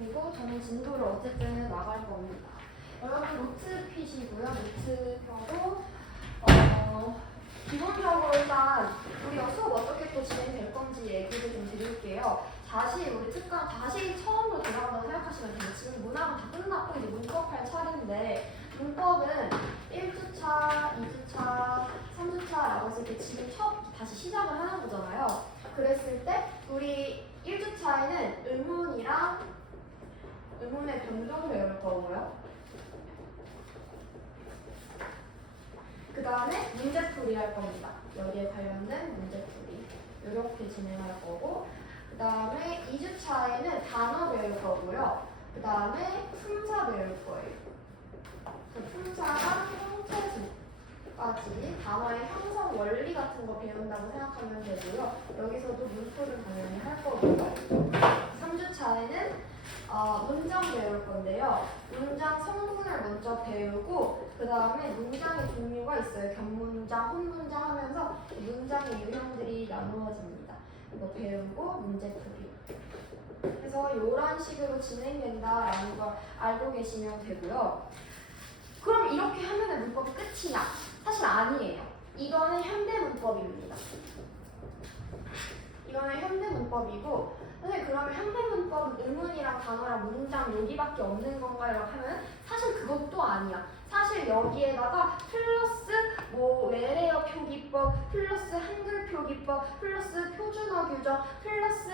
그리고 저는 진도를 어쨌든 나갈 겁니다. 여러분 노트 핏이고요. 노트표도 기본적으로 일단 우리가 수업 어떻게 또 진행될 건지 얘기를 좀 드릴게요. 다시 우리 특강 다시 처음으로 돌아간다고 생각하시면 돼요. 지금 문학은 다 끝났고 이제 문법할 차례인데 문법은 1주차, 2주차, 3주차라고 해서 이렇게 지금 다시 시작을 하는 거잖아요. 그랬을 때 우리 1주차에는 의문의 변종 배울 거고요. 그 다음에 문제풀이 할 겁니다. 여기에 관련된 문제풀이 이렇게 진행할 거고, 그 다음에 2주차에는 단어 배울 거고요. 그 다음에 품사 배울 거예요. 품사랑 형태수까지 단어의 형성 원리 같은 거 배운다고 생각하면 되고요. 여기서도 문풀은 당연히 할 거고요. 3주차에는 문장 배울 건데요. 문장 성분을 먼저 배우고 그 다음에 문장의 종류가 있어요. 견문장, 혼문장 하면서 문장의 유형들이 나누어집니다. 이거 배우고 문제풀이. 그래서 이런 식으로 진행된다라는 걸 알고 계시면 되고요. 그럼 이렇게 하면 문법이 끝이냐? 사실 아니에요. 이거는 현대문법입니다. 이거는 현대문법이고, 사실 그러면 현대문법은 의문이랑 단어랑 문장 여기밖에 없는 건가요? 하면 사실 그것도 아니야. 사실 여기에다가 플러스 외래어 표기법, 플러스 한글 표기법, 플러스 표준어 규정, 플러스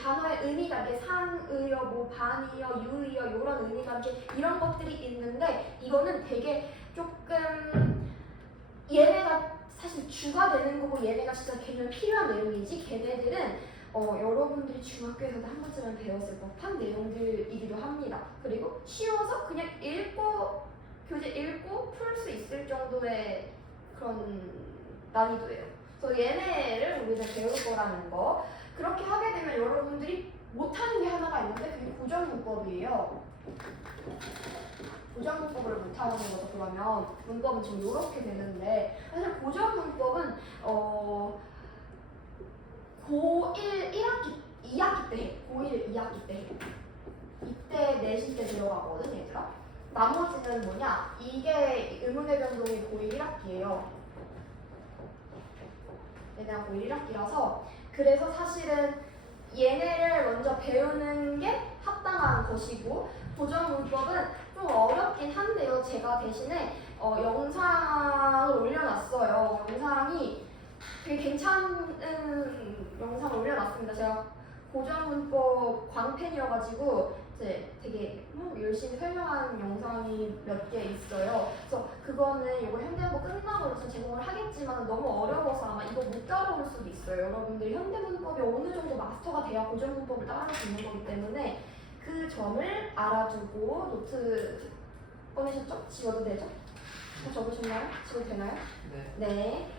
단어의 의미가 이게 상의어, 반의어, 유의어 이런 의미가 이런 것들이 있는데 이거는 되게 조금 얘네가 사실 주가 되는 거고 얘네가 진짜 개념이 필요한 내용이지 걔네들은 여러분들이 중학교에서도 한 번쯤은 배웠을 법한 내용들이기도 합니다. 그리고 쉬워서 그냥 교재 읽고 풀 수 있을 정도의 그런 난이도예요. 그래서 얘네를 우리가 배울 거라는 거. 그렇게 하게 되면 여러분들이 못하는 게 하나가 있는데 그게 고전문법이에요. 고전문법을 못하는 거죠. 그러면 문법은 지금 이렇게 되는데 사실 고전문법은 고1 1학기, 2학기 때 해. 고1 2학기 때 해. 이때 내신 때 들어가거든 얘들아. 나머지는 뭐냐? 이게 의문의 변동이 고1 1학기예요. 얘네가 고1 1학기라서 그래서 사실은 얘네를 먼저 배우는 게 합당한 것이고 고전문법은 좀 어렵긴 한데요. 제가 대신에 영상을 올려놨어요. 영상이 되게 괜찮은 영상을 올려놨습니다. 제가 고전문법 광팬이어가지고 이제 되게 열심히 설명하는 영상이 몇 개 있어요. 그래서 그거는 이거 현대문법 끝나고서 제공을 하겠지만 너무 어려워서 아마 이거 못 따라올 수도 있어요. 여러분들이 현대문법이 어느 정도 마스터가 돼야 고전문법을 따라할 수 있는 거기 때문에 그 점을 알아두고 노트 꺼내셨죠? 지워도 되죠? 다 적으셨나요? 지워도 되나요? 네. 네.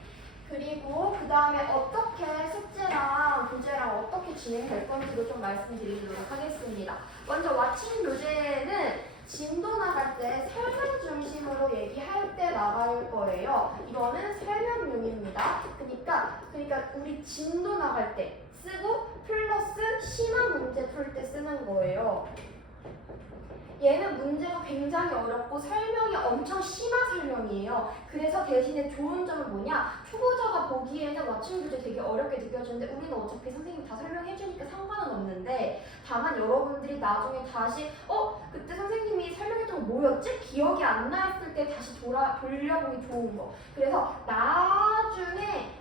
그리고 그 다음에 어떻게 숙제랑 교재랑 어떻게 진행될 건지도 좀 말씀드리도록 하겠습니다. 먼저 왓칭 교재는 진도 나갈 때 설명 중심으로 얘기할 때 나갈 거예요. 이거는 설명용입니다. 그러니까 우리 진도 나갈 때 쓰고 플러스 심한 문제 풀 때 쓰는 거예요. 얘는 문제가 굉장히 어렵고 설명이 엄청 심한 설명이에요. 그래서 대신에 좋은 점은 뭐냐? 초보자가 보기에는 왓칭 교재 되게 어렵게 느껴지는데 우리는 어차피 선생님이 다 설명해주니까 상관은 없는데 다만 여러분들이 나중에 다시 그때 선생님이 설명했던 거 뭐였지? 기억이 안 나 했을 때 다시 돌려보기 좋은 거. 그래서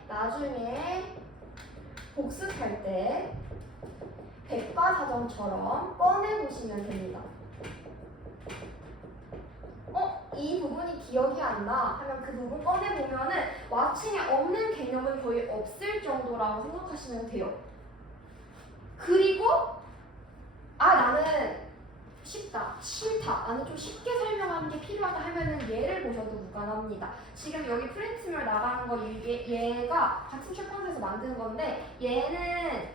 나중에 복습할 때 백과사전처럼 꺼내보시면 됩니다. 이 부분이 기억이 안 나 하면 그 부분 꺼내보면은 왓칭에 없는 개념은 거의 없을 정도라고 생각하시면 돼요. 그리고 나는 쉽다, 싫다, 나는 좀 쉽게 설명하는 게 필요하다 하면은 얘를 보셔도 무관합니다. 지금 여기 프린트물 나가는 거 얘가 같은 출판사에서 만든 건데 얘는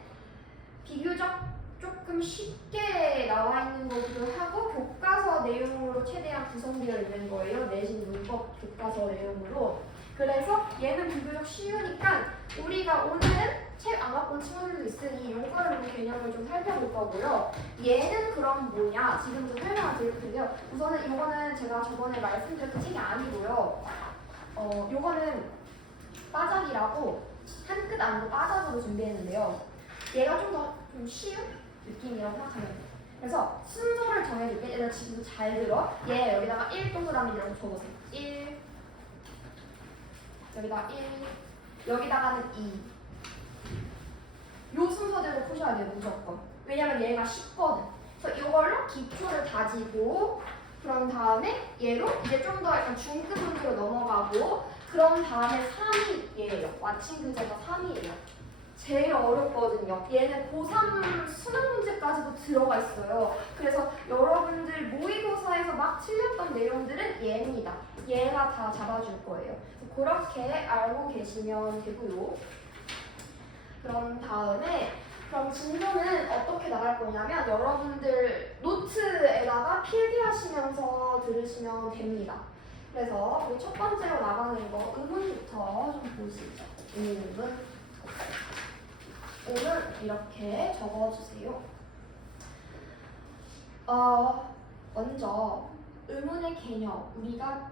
비교적 조금 쉽게 나와 있는 거기도 하고 교과서 내용으로 최대한 구성되어 있는 거예요. 내신 문법 교과서 내용으로. 그래서 얘는 비교적 쉬우니까 우리가 오늘은 책 안 갖고 온 친구들도 있으니 용가를 개념을 좀 살펴볼 거고요. 얘는 그럼 뭐냐? 지금 좀 설명을 드릴 텐데요. 우선은 이거는 제가 저번에 말씀드렸던 책이 아니고요. 요거는 빠작이라고 한 끗 안으로 빠작으로 준비했는데요. 얘가 좀 더 좀 쉬운 느낌이라고 생각하면 돼요. 그래서 순서를 정해줄게. 얘들아 지금 잘 들어. 얘 여기다가 1 동그라미라고 적어보세요. 1 여기다 1 여기다가는 2 요 순서대로 푸셔야 돼요 무조건. 왜냐면 얘가 쉽거든. 그래서 이걸로 기초를 다지고 그런 다음에 얘로 이제 좀 더 약간 중급 문제로 넘어가고 그런 다음에 3이 얘예요. 마침 교재가 3이에요. 제일 어렵거든요. 얘는 고3 수능 문제까지도 들어가 있어요. 그래서 여러분들 모의고사에서 막 틀렸던 내용들은 얘입니다. 얘가 다 잡아줄 거예요. 그렇게 알고 계시면 되고요. 그런 다음에 그럼 진도는 어떻게 나갈 거냐면 여러분들 노트에다가 필기하시면서 들으시면 됩니다. 그래서 우리 첫 번째로 나가는 거 음문부터 좀 보시죠. 음은 이렇게 적어주세요. 먼저 음운의 개념 우리가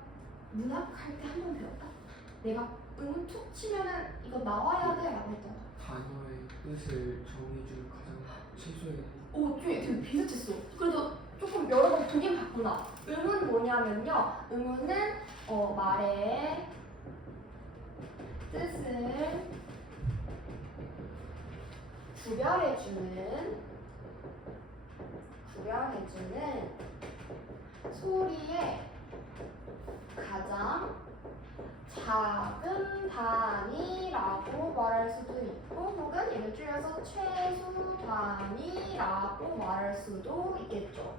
문학할 때 한 번 배웠다. 내가 음운 툭 치면은 이거 나와야 돼 라고 했던 거. 단어의 뜻을 정해줄 가장 최소의 오, 되게 비슷했어. 그래도 조금 여러 번 보긴 봤구나. 음은 뭐냐면요. 음은 말의 뜻을 구별해주는 소리의 가장 작은 단위라고 말할 수도 있고 혹은 얘를 줄여서 최소 단위라고 말할 수도 있겠죠.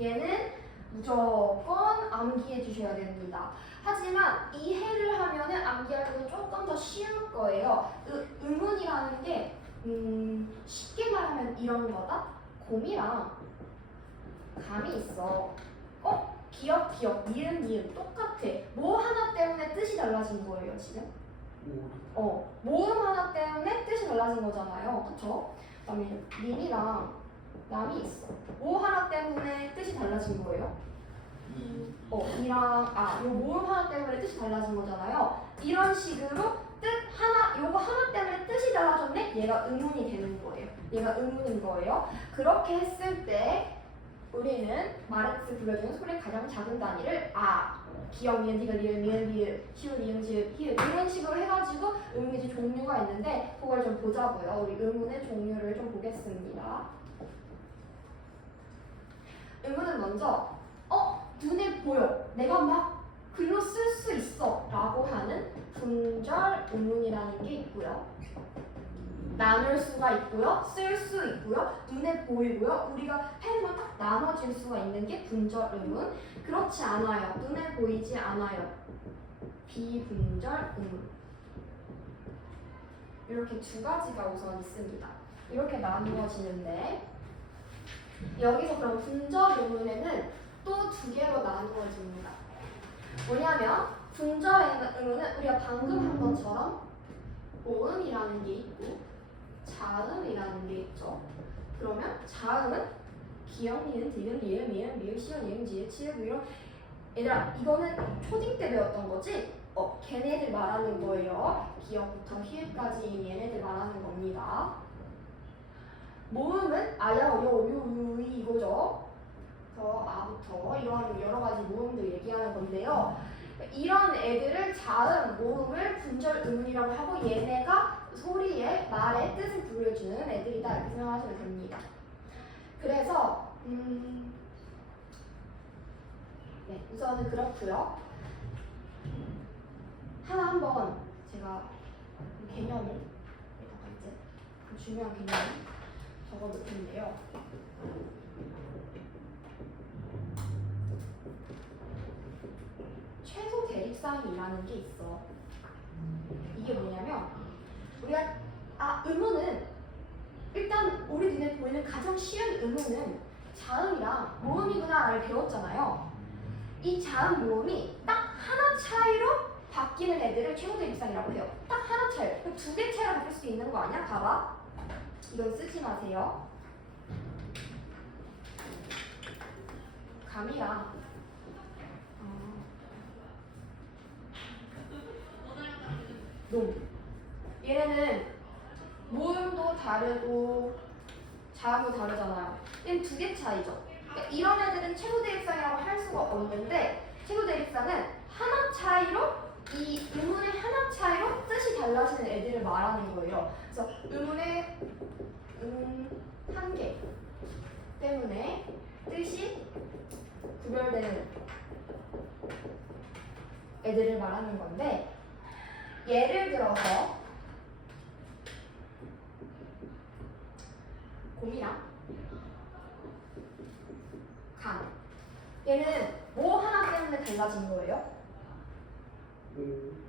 얘는 무조건 암기해 주셔야 됩니다. 하지만 이해를 하면은 암기하기는 조금 더 쉬울 거예요. 음운이라는 게 쉽게 말하면 이런 거다. 곰이랑 감이 있어. 기억, 니은 똑같아. 뭐 하나 때문에 뜻이 달라진 거예요, 지금? 모음 하나 때문에 뜻이 달라진 거잖아요. 그쵸? 그다음에 님이랑 남이 있어. 뭐 하나 때문에 뜻이 달라진 거예요? 요 모음 하나 때문에 뜻이 달라진 거잖아요. 이런 식으로 요거 하나 때문에 뜻이 달라졌네? 얘가 의문이 되는 거예요. 얘가 의문인 거예요. 그렇게 했을 때 우리는 말의 뜻을 불러주는 소리의 가장 작은 단위를 기억, 니은, 디귿, 리을, 시옷, 이응, 지읒, 히읗 이런 식으로 해가지고 의문이 종류가 있는데 그걸 좀 보자고요. 우리 의문의 종류를 좀 보겠습니다. 의문은 먼저 눈에 보여. 내가 막 글로 쓸 수 있어 라고 하는 분절 의문이라는 게 있고요. 나눌 수가 있고요. 쓸 수 있고요. 눈에 보이고요. 우리가 펜으로 딱 나눠질 수가 있는 게 분절 의문. 그렇지 않아요. 눈에 보이지 않아요. 비분절 의문. 이렇게 두 가지가 우선 있습니다. 이렇게 나누어지는데 여기서 그럼 분절 의문에는 또 두 개로 나누어집니다. 뭐냐면 분절 의문은 우리가 방금 한 것처럼 모음이라는 게 있고 자음이라는 게 있죠. 그러면 자음은 기억, 니은, 디귿, 리을, 미을, 시옷, 이응, 지읒, 치읒 이런 얘들아 이거는 초딩 때 배웠던 거지? 걔네들 말하는 거예요. 기억부터 히읗까지 얘네들 말하는 겁니다. 모음은 아야, 요, 이거죠. 아부터 이런 여러 가지 모음들 얘기하는 건데요. 이런 애들을 자음, 모음을 분절 의문이라고 하고 얘네가 소리의 말의 뜻을 부여주는 애들이다 이렇게 생각하시면 됩니다. 그래서 우선은 그렇고요. 하나 한번 제가 개념을 이제 그 중요한 개념을 적어볼 텐데요. 최소 대립상이라는 게 있어. 이게 뭐냐면 우리가 의문은 일단 우리 눈에 보이는 가장 쉬운 의문은 자음이랑 모음이구나를 배웠잖아요. 이 자음 모음이 딱 하나 차이로 바뀌는 애들을 최소 대입상이라고 해요. 딱 하나 차이. 두 개 차이로 바뀔 수도 있는 거 아니야? 봐봐. 이건 쓰지 마세요. 감이랑 놈. 얘네는 모음도 다르고 자음도 다르잖아요. 얘는 두 개 차이죠. 그러니까 이런 애들은 최소 대입상이라고 할 수가 없는데 최소 대입상은 하나 차이로 이 의문의 하나 차이로 뜻이 달라지는 애들을 말하는 거예요. 그래서 의문의 한 개 때문에 뜻이 구별되는 애들을 말하는 건데 예를 들어서 곰이랑 강 얘는 뭐 하나 때문에 달라진 거예요?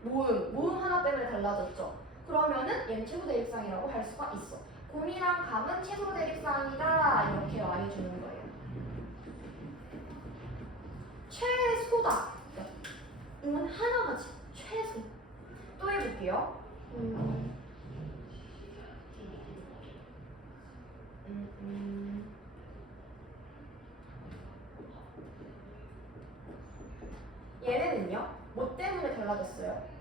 모음 하나 때문에 달라졌죠. 그러면은 얘는 최소 대립상이라고 할 수가 있어. 곰이랑 감은 최소 대립상이다 이렇게 말해주는 거예요. 최소다. 이건 하나가지. 최소. 또 해볼게요. 얘네는요? 뭐 때문에 달라졌어요?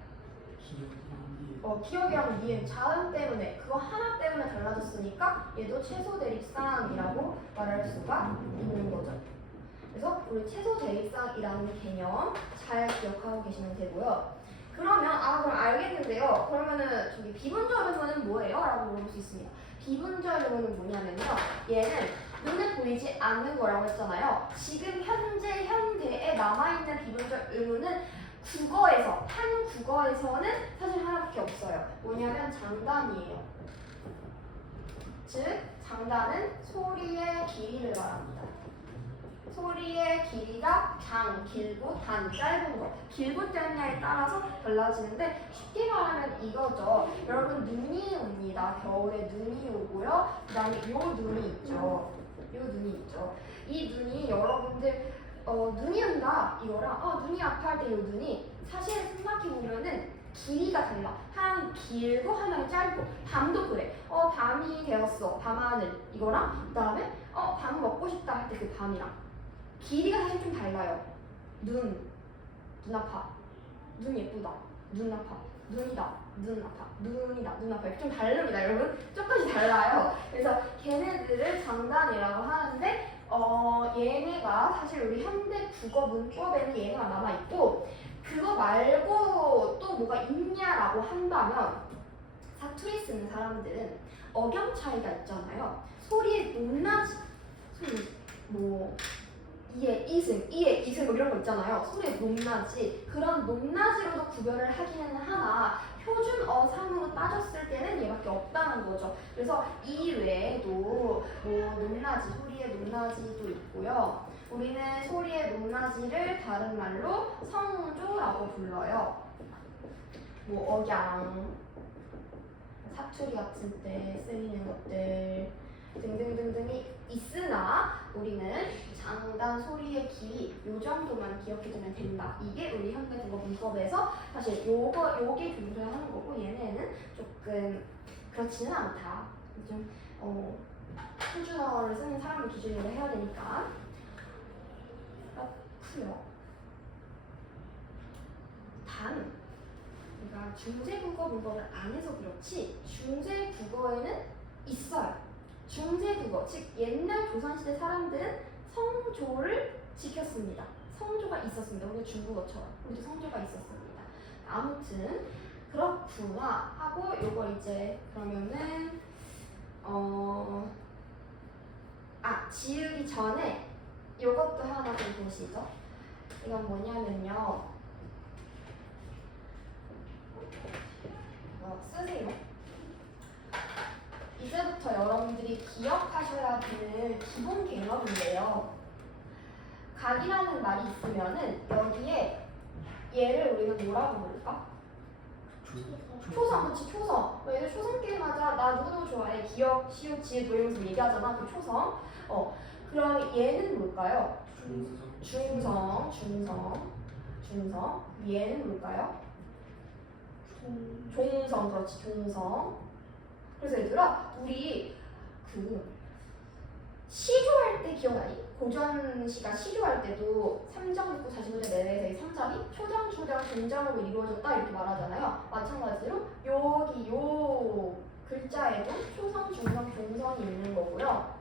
기억이랑 니은 자음 때문에 그거 하나 때문에 달라졌으니까 얘도 최소 대립상이라고 말할 수가 있는 거죠. 그래서 우리 최소 대립상이라는 개념 잘 기억하고 계시면 되고요. 그러면 그럼 알겠는데요. 그러면은 저기 비분절 의문은 뭐예요? 라고 물어볼 수 있습니다. 비분절 의문은 뭐냐면요. 얘는 눈에 보이지 않는 거라고 했잖아요. 지금 현재 현대에 남아있는 비분절 의문은 국어에서 한 국어에서는 사실 하나밖에 없어요. 뭐냐면 장단이에요. 즉 장단은 소리의 길이를 말합니다. 소리의 길이가 장, 길고 단, 짧은 거. 길고 짧냐에 따라서 달라지는데 쉽게 말하면 이거죠. 여러분 눈이 옵니다. 겨울에 눈이 오고요. 그 다음에 요 눈이 있죠. 요 눈이 있죠. 이 눈이 여러분들 눈이 온다 이거랑 눈이 아파할 때 이 눈이 사실 생각해보면은 길이가 달라. 하나는 길고 하나는 짧고. 밤도 그래. 밤이 되었어. 밤하늘 이거랑 그 다음에 밤 먹고 싶다 할 때 그 밤이랑 길이가 사실 좀 달라요. 눈 아파. 눈 예쁘다. 눈 아파. 눈이다. 눈 아파. 눈이다. 눈 아파. 이렇게 좀 다릅니다 여러분. 조금씩 달라요. 그래서 걔네들을 장단이라고 하는데 얘네가 사실 우리 현대 국어 문법에는 얘네가 남아있고 그거 말고 또 뭐가 있냐라고 한다면 사투리 쓰는 사람들은 억양 차이가 있잖아요. 소리의 높낮이, 뭐 이에 이승 뭐 이런 거 있잖아요. 소리의 높낮이 그런 높낮이로도 구별을 하기는 하나 표준 어상으로 따졌을 때는 얘밖에 없다는 거죠. 그래서 이 외에도 뭐 높낮이, 소리의 높낮이도 있고요. 우리는 소리의 높낮이를 다른 말로 성조라고 불러요. 뭐 억양, 사투리 같은 때 쓰이는 것들 등등등등이 있으나 우리는 장단, 소리의 길이 요 정도만 기억해두면 된다. 이게 우리 현대 국어 문법에서 사실 요게 존재하는 거고 얘네는 조금 그렇지는 않다. 좀 표준어를 쓰는 사람을 기준으로 해야 되니까 그렇고요. 단 우리가 중세국어 문법을 안 해서 그렇지 중세국어에는 있어요. 중세국어, 즉 옛날 조선시대 사람들은 성조를 지켰습니다. 성조가 있었습니다. 우리 중국어처럼 우리도 성조가 있었습니다. 아무튼 그렇구나 하고 요거 이제 그러면은 지우기 전에 요것도 하나 좀 보시죠. 이건 뭐냐면요. 쓰세요. 이제부터 여러분들이 기억하셔야 되는 기본 개념인데요. 각이라는 말이 있으면은 여기에 얘를 우리는 뭐라고 부를까? 초성, 그치 초성. 얘들 초성끼리 맞아. 나 누구 좋아해. 기억, 시옷, 지읒 뭐 이러면서 얘기하잖아. 그 초성. 그럼 얘는 뭘까요? 중성. 얘는 뭘까요? 종성, 그렇지, 종성. 그래서 얘들아, 우리 그 시조할 때 기억나니? 고전시가 시조할 때도 3장 듣고 45절 내외에서 이 3장이 초장, 초장, 종장으로 이루어졌다 이렇게 말하잖아요. 마찬가지로 여기 요 글자에도 초성, 중성, 종성이 있는 거고요.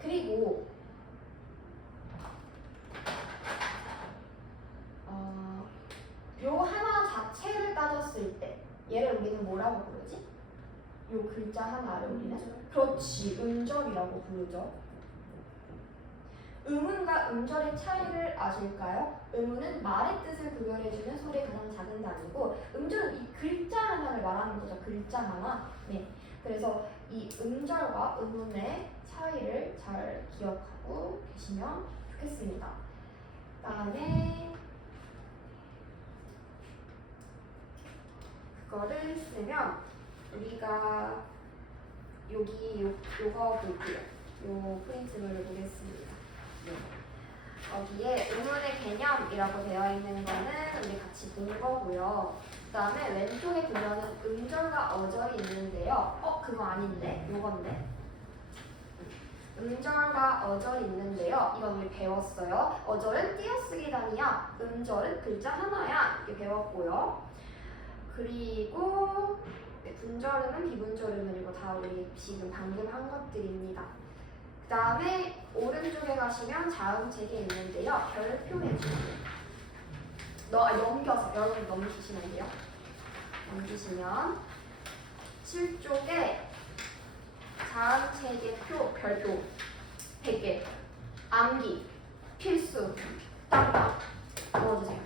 그리고 요 하나 자체를 따졌을 때 얘를 우리는 뭐라고 부르지? 요 글자 하나를 우리는 그렇지, 음절이라고 부르죠. 음운과 음절의 차이를 아실까요? 음운은 말의 뜻을 구별해주는 소리의 가장 작은 단위고 음절은 이 글자 하나를 말하는 거죠. 글자 하나. 네. 그래서 이 음절과 음운의 차이를 잘 기억하고 계시면 좋겠습니다. 그다음에 그거를 쓰면 우리가 여기 요거 볼게요. 요 프린트물을 보겠습니다. 네. 여기에 음운의 개념이라고 되어 있는 거는 우리 같이 본 거고요. 그 다음에 왼쪽에 보면은 음절과 어절이 있는데요. 그거 아닌데? 요건데? 음절과 어절이 있는데요. 이건 우리 배웠어요. 어절은 띄어쓰기 단위야. 음절은 글자 하나야. 이렇게 배웠고요. 그리고 분절음은 비분절음은 이거 다 우리 지금 방금 한 것들입니다. 그 다음에 오른쪽에 가시면 자음책이 있는데요. 별표해 주세요. 넘겨서 여러분 넘기시면 돼요. 넘기시면 7쪽에 자음책의 표, 별표 100개, 암기, 필수, 땅땅 넣어주세요.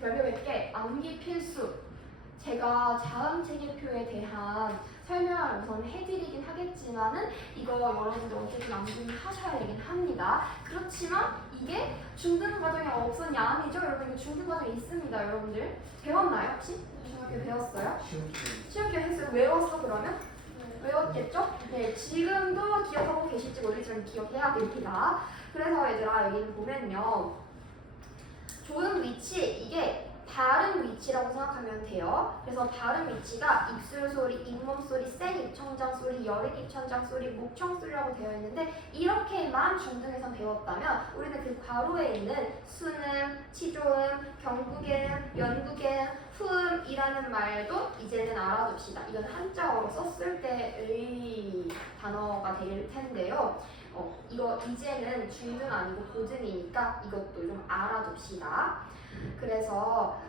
별표 100개, 암기 필수. 제가 자음체계표에 대한 설명을 우선 해드리긴 하겠지만은 이거 여러분들 어쨌든 암기는 하셔야 되긴 합니다. 그렇지만 이게 중등과정에 없었냐? 아니죠? 여러분 이거 중등과정에 있습니다. 여러분들 배웠나요? 혹시? 중학교 배웠어요? 시험기억 했어요? 외웠어 그러면? 외웠겠죠? 네, 지금도 기억하고 계실지 모르겠지만 기억해야 됩니다. 그래서 얘들아 여기는 보면요. 조음 위치, 이게 발음 위치라고 생각하면 돼요. 그래서 발음 위치가 입술 소리, 잇몸 소리, 센 입천장 소리, 여린 입천장 소리, 목청 소리라고 되어 있는데 이렇게만 중등에서 배웠다면 우리는 그 괄호에 있는 수음, 치조음, 경국음, 연국음, 후음이라는 말도 이제는 알아둡시다. 이건 한자어로 썼을 때의 단어가 될 텐데요. 이거 이제는 중등 아니고 고등이니까 이것도 좀 알아둡시다. 그래서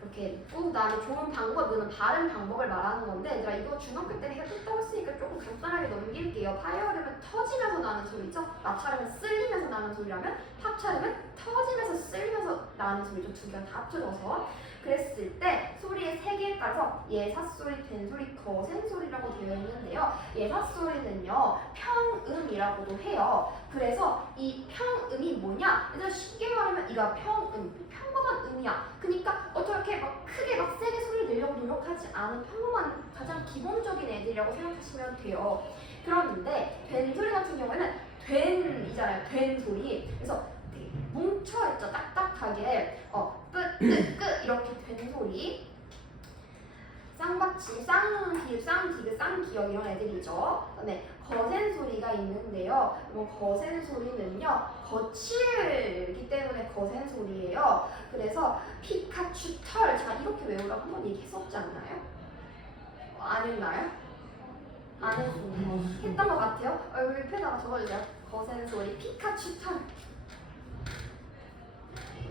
그렇게 있고 그다음에 좋은 방법, 이거는 발음 방법을 말하는 건데 얘들아 이거 중학교 때 해봤다고 했으니까 조금 간단하게 넘길게요. 파열음은 터지면서 나는 소리죠. 마찰음은 쓸리면서 나는 소리라면 팝찰음은 터지면서 쓸리면서 나는 소리죠. 두 개가 다 합쳐져서 그랬을 때 소리의 세계에 따라서 예사소리, 된소리, 거센소리라고 되어 있는데요. 예사소리는요 평음이라고도 해요. 그래서 이 평음이 뭐냐? 그래서 쉽게 말하면 이가 평범한 음이야. 그러니까 어떻게 막 크게 막 세게 소리를 내려고 노력하지 않은 평범한 가장 기본적인 애들이라고 생각하시면 돼요. 그런데 된소리 같은 경우에는 된이잖아요. 된소리. 그래서 되게 뭉쳐있죠. 딱딱하게 뿌, 뜨, 끄 이렇게 된 소리. 쌍박치, 쌍기읍, 쌍디귿, 쌍기역 이런 애들이죠. 그다음에 거센 소리가 있는데요. 거센 소리는요 거칠기 때문에 거센 소리예요. 그래서 피카츄 털, 자 이렇게 외우라고 한번 얘기했었지 않나요? 안 했나요? 안 했습니다. 했던 것 같아요. 옆에다가 적어주세요. 거센 소리, 피카츄 털.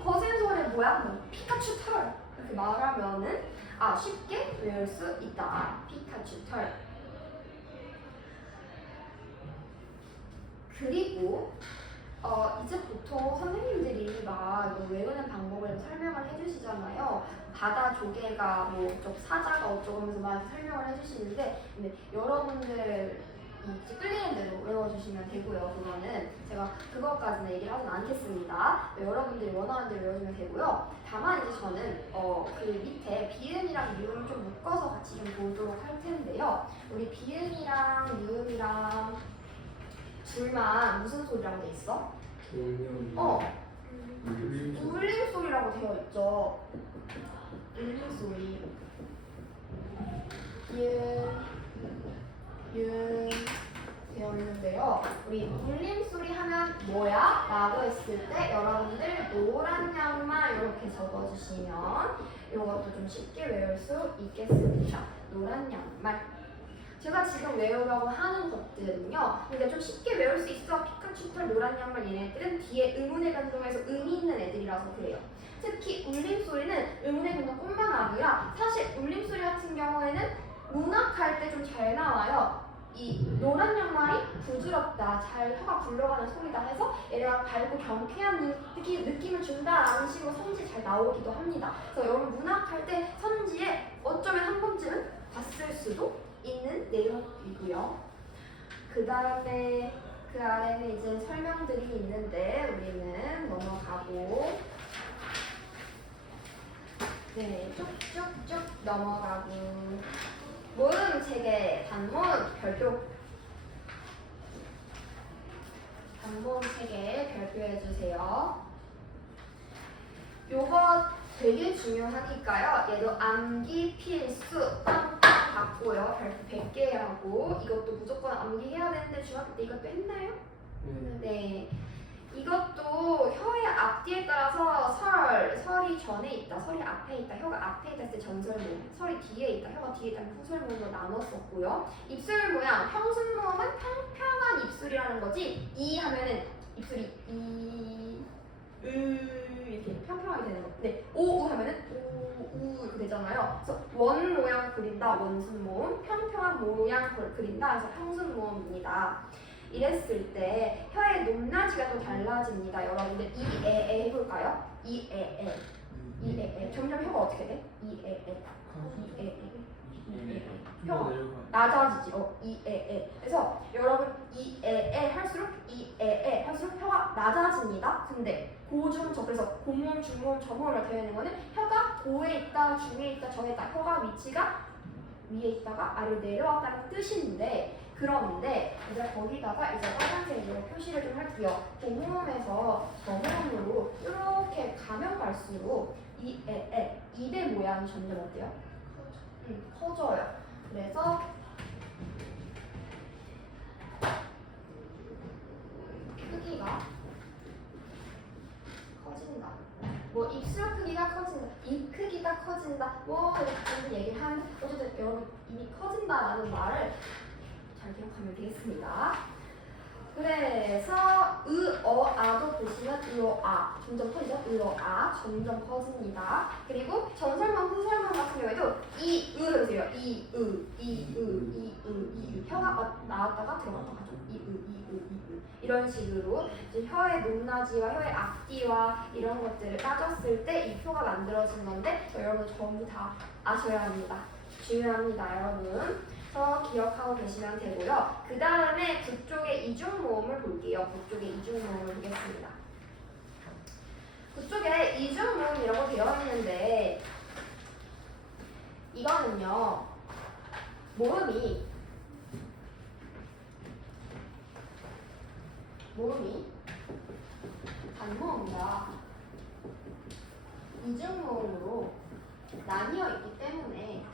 거센 소리 뭐야? 피카츄 털 이렇게 말하면은 쉽게 외울 수 있다. 피카츄 털. 그리고 이제 보통 선생님들이 막 이거 외우는 방법을 설명을 해주시잖아요. 바다 조개가 뭐 사자가 어쩌고 하면서 막 설명을 해주시는데 근데 여러분들 이제 끌리는 대로 외워주시면 되고요. 그거는 제가 그것까지는 얘기를 하진 않겠습니다. 여러분들이 원하는 대로 외워주면 되고요. 다만 이제 저는 그 밑에 비음이랑 유음을 좀 묶어서 같이 좀 보도록 할 텐데요. 우리 비음이랑 유음이랑 둘만 무슨 소리라고 돼 있어? 울림 소리라고 되어 있죠. 울림 소리. 윤 되어 있는데요. 우리 울림 소리 하면 뭐야? 라고 했을 때 여러분들 노란 양말 이렇게 적어주시면 이것도 좀 쉽게 외울 수 있겠습니다. 노란 양말. 제가 지금 외우려고 하는 것들은요. 근데 좀 쉽게 외울 수 있어. 피카츄털, 노란 양말 얘네들은 뒤에 의문의 변동에서 의미 있는 애들이라서 그래요. 특히 울림소리는 의문의 변동뿐만 아니라 사실 울림소리 같은 경우에는 문학할 때 좀 잘 나와요. 이 노란 양말이 부드럽다, 잘 혀가 굴러가는 소리다 해서 얘가 밝고 경쾌한 느낌을 준다라는 식으로 선지 잘 나오기도 합니다. 그래서 여러분 문학할 때 선지에 어쩌면 한 번쯤은 봤을 수도 있는 내용이고요. 그 다음에 그 아래는 이제 설명들이 있는데 우리는 넘어가고 네 쭉쭉쭉 넘어가고 모음 체계 단모음 별표 단모음 체계 별표해 주세요. 요거 되게 중요하니까요. 얘도 암기 필수 빵빵 받고요. 별표 100개 하고 이것도 무조건 암기해야 되는데 중학교 때 이것도 했나요? 네. 이것도 혀의 앞뒤에 따라서 설이 전에 있다, 설이 앞에 있다, 혀가 앞에 있다 했을 때 전설모음, 설이 뒤에 있다, 혀가 뒤에 있다 후설모음으로 나눴었고요. 입술 모양, 평순모음은 평평한 입술이라는 거지. 이 하면은 입술이 이렇게 평평하게 되는 거. 네, 오우 하면은 우 이렇게 되잖아요. 그래서 원 모양 그린다, 원순모음, 평평한 모양 그린다, 그래서 평순모음입니다. 이랬을 때 혀의 높낮이가 또 달라집니다. 여러분들 이에에 해볼까요? 이에에 이에에 점점 혀가 어떻게 돼? 이에에 이에에 혀가 낮아지지. 이에에 그래서 여러분 이에에 할수록 이에에 할수록 혀가 낮아집니다. 근데 고중저 그래서 고모음 중모음 저모음으로 되어 있는 거는 혀가 고에 있다 중에 있다 저에 있다 혀가 위치가 위에 있다가 아래로 내려왔다는 뜻인데 그런데 이제 거기다가 이제 빨간색으로 표시를 좀 할게요. 고모음에서 저모음으로 이렇게 가면 갈수록 이에에 입의 모양이 점점 어때요? 커져요. 그래서 크기가 커진다. 뭐 입술 크기가 커진다, 입 크기가 커진다, 뭐 이렇게 얘기를 하는데 어쨌든 여러분 입이 커진다라는 말을 잘 기억하면 되겠습니다. 그래서 아도 보시면 아 점점 커지죠. 아 점점 커집니다. 그리고 전설만 후설만 같은 경우에도 해보세요. 혀가 나왔다가 들어갔다가 하죠. 이런 식으로 이제 혀의 높낮이와 혀의 앞뒤와 이런 것들을 따졌을 때 이 표가 만들어진 건데 여러분 전부 다 아셔야 합니다. 중요합니다, 여러분. 기억하고 계시면 되고요. 그 다음에 북쪽의 이중모음을 볼게요. 북쪽의 이중모음을 보겠습니다. 북쪽에 이중모음이라고 되어 있는데 이거는요. 모음이 단모음과 이중모음으로 나뉘어 있기 때문에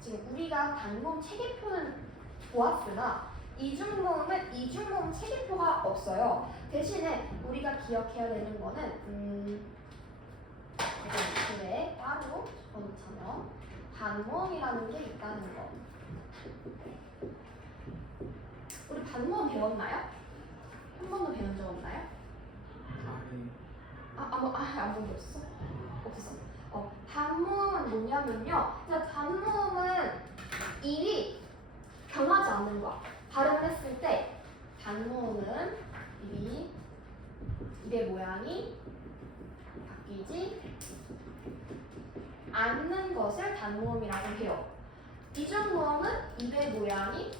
지금 우리가 단모음 체계표는 보았으나 이중모음은 이중모음 체계표가 없어요. 대신에 우리가 기억해야 되는 거는 이제 따로 적어놓자면 반모음이라는 게 있다는 거. 우리 반모음 배웠나요? 한 번도 배운 적 없나요? 안 배웠어? 없었어. 단모음은 뭐냐면요. 단모음은 입이 변하지 않는 거야. 발음을 했을 때 단모음은 입의 모양이 바뀌지 않는 것을 단모음이라고 해요. 이중모음은 입의 모양이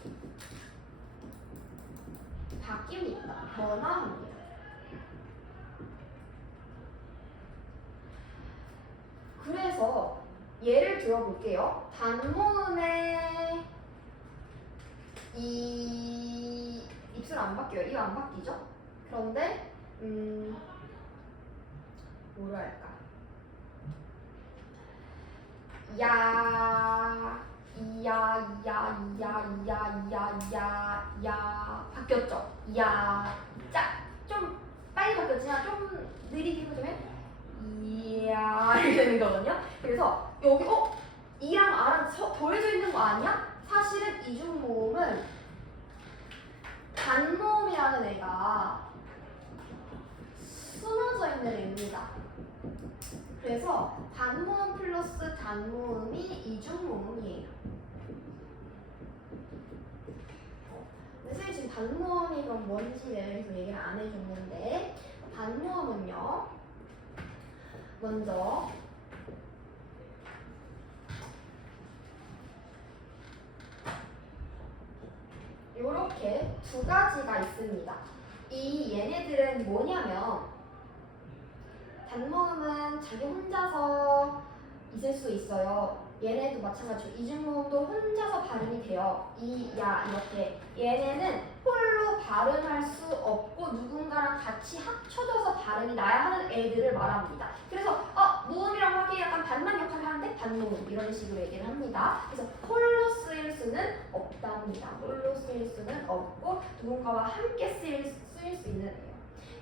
바뀝니다. 변화합니다. 그래서 예를 들어볼게요. 단모음의 이 입술 안 바뀌어요. 입 안 바뀌죠? 그런데 뭐로 할까? 야, 야 바뀌었죠? 좀 빨리 바뀌었지만 좀 느리게 해보자면 이야 이렇게 되는 거거든요. 그래서 여기 이랑 아랑 더해져 있는 거 아니야? 사실은 이중모음은 단모음이라는 애가 숨어져 있는 애입니다. 그래서 단모음 플러스 단모음이 이중모음이에요. 선생님 지금 단모음이 그럼 뭔지를 계속 얘기를 안 해줬는데 단모음은요. 먼저 이렇게 두 가지가 있습니다. 이 얘네들은 뭐냐면 단모음은 자기 혼자서 있을 수 있어요. 얘네도 마찬가지로 이중모음도 혼자서 발음이 돼요. 야 이렇게. 얘네는 홀로 발음할 수 없고 누군가랑 같이 합쳐져서 발음이 나야 하는 애들을 말합니다. 그래서 모음이라고 하기에 약간 반만 역할을 하는데 반모음 이런 식으로 얘기를 합니다. 그래서 홀로 쓰일 수는 없답니다. 홀로 쓰일 수는 없고 누군가와 함께 쓰일 수 있는 애예요.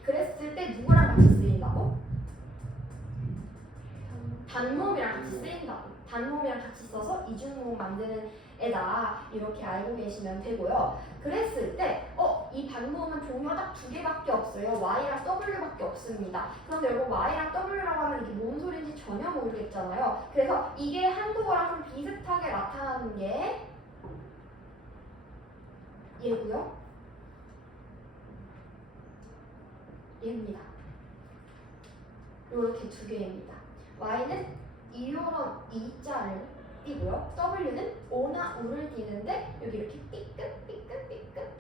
그랬을 때 누구랑 같이 쓰인다고? 단모음이랑 같이 쓰인다고. 단모음이랑 같이 써서 이중모음 만드는 애다 이렇게 알고 계시면 되고요. 그랬을 때 이 단모음은 종류가 딱 두 개밖에 없어요. Y랑 W밖에 없습니다. 그런데 여러분 Y랑 W라고 하면 이게 뭔 소리인지 전혀 모르겠잖아요. 그래서 이게 한국어랑 좀 비슷하게 나타나는 게 얘고요. 얘입니다. 이렇게 두 개입니다. Y는 이런 이자를 띄고요. W는 오나 우를 띄는데 여기 이렇게 삐끗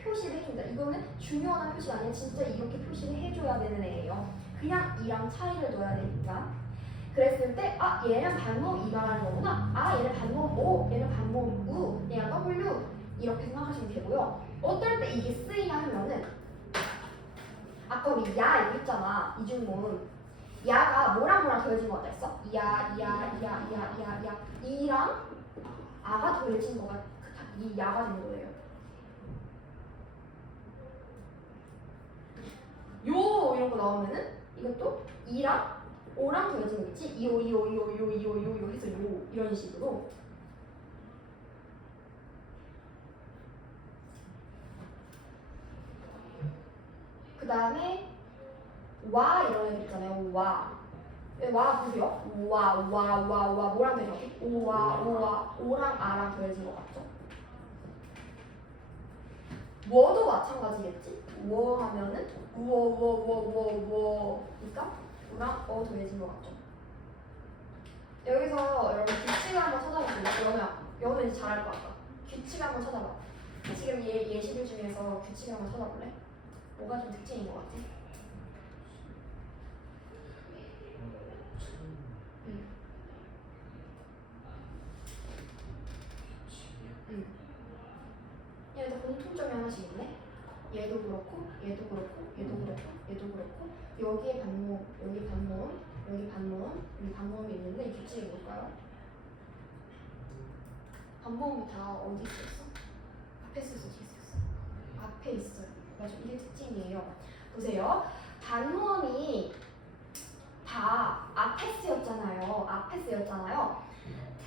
표시를 해준다. 이거는 중요한 표시가 아니라 진짜 이렇게 표시를 해줘야 되는 애예요. 그냥 이랑 차이를 둬야 되니까. 그랬을 때 얘는 반모음 이 말하는 거구나. 얘는 반모음 O, 얘는 반모음 U, 얘가 W 이렇게 생각하시면 되고요. 어떨 때 이게 쓰이냐 하면은 아까 우리 야 이거 있잖아. 이중모음. 야가 뭐랑 더해진 거 같았어? 이랑 아가 더해진 거가 이 야가 된 거예요. 요 이런 거 나오면은 이것도 이랑 오랑 더해진 거 있지? 이오 해서 요 이런 식으로. 그 다음에 와 이런 애들 있잖아요. 와 보세요. 와 뭐랑 되죠? 오랑 아랑 더해진 거 같죠? 워도 마찬가지겠지? 워 하면은 그러니까 우랑 더해진 거 같죠? 여기서 여러분 규칙을 한번 찾아보실래요? 그러면 이제 잘할 것 같다. 규칙 한번 찾아봐. 지금 예시들 중에서 규칙을 한번 찾아볼래? 뭐가 좀 특징인 것 같지? 얘네들 공통점이 하나씩 있네. 얘도 그렇고 여기에 반모음, 여기 반모음이 있는데 이 규칙이 뭘까요? 반모음이 다 어디 있었어? 앞에 쓰여져 있었어. 앞에 있어요. 맞아, 이게 특징이에요. 보세요. 반모음이 다 앞에 쓰였잖아요.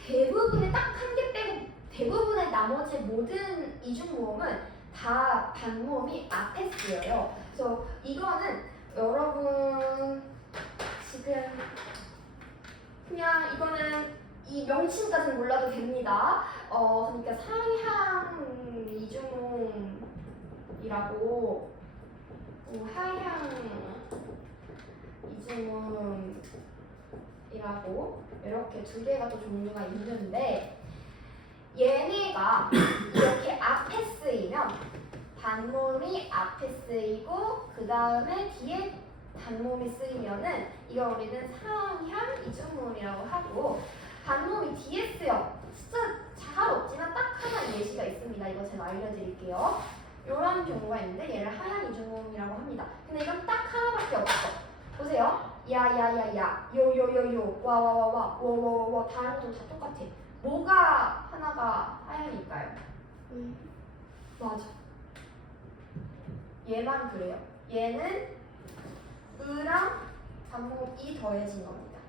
대부분의 딱 한 개 빼고 대부분의 나머지 모든 이중모음은 다 반모음이 앞에 쓰여요. 그래서 이거는 여러분 지금 그냥 이거는 이 명칭까지는 몰라도 됩니다. 그러니까 상향 이중모음이라고 하향 이중모음이라고 이렇게 두 개가 또 종류가 있는데 얘네가 이렇게 앞에 쓰이면 반모음이 앞에 쓰이고 그 다음에 뒤에 단모음이 쓰이면은 이거 우리는 상향 이중모음이라고 하고 반모음이 뒤에 쓰여 진짜 잘 없지만 딱 하나 예시가 있습니다. 이거 제가 알려드릴게요. 이런 경우가 있는데 얘를 하향 이중모음이라고 합니다. 근데 이건 딱 하나밖에 없어. 보세요. 야야야야, 요요요요, 와와와와, 워워워워 다른 것도 다 똑같아. 뭐가 하나가 하얀일까요? 맞아. 얘만 그래요. 얘는 으랑 단모음 이 더해진 겁니다.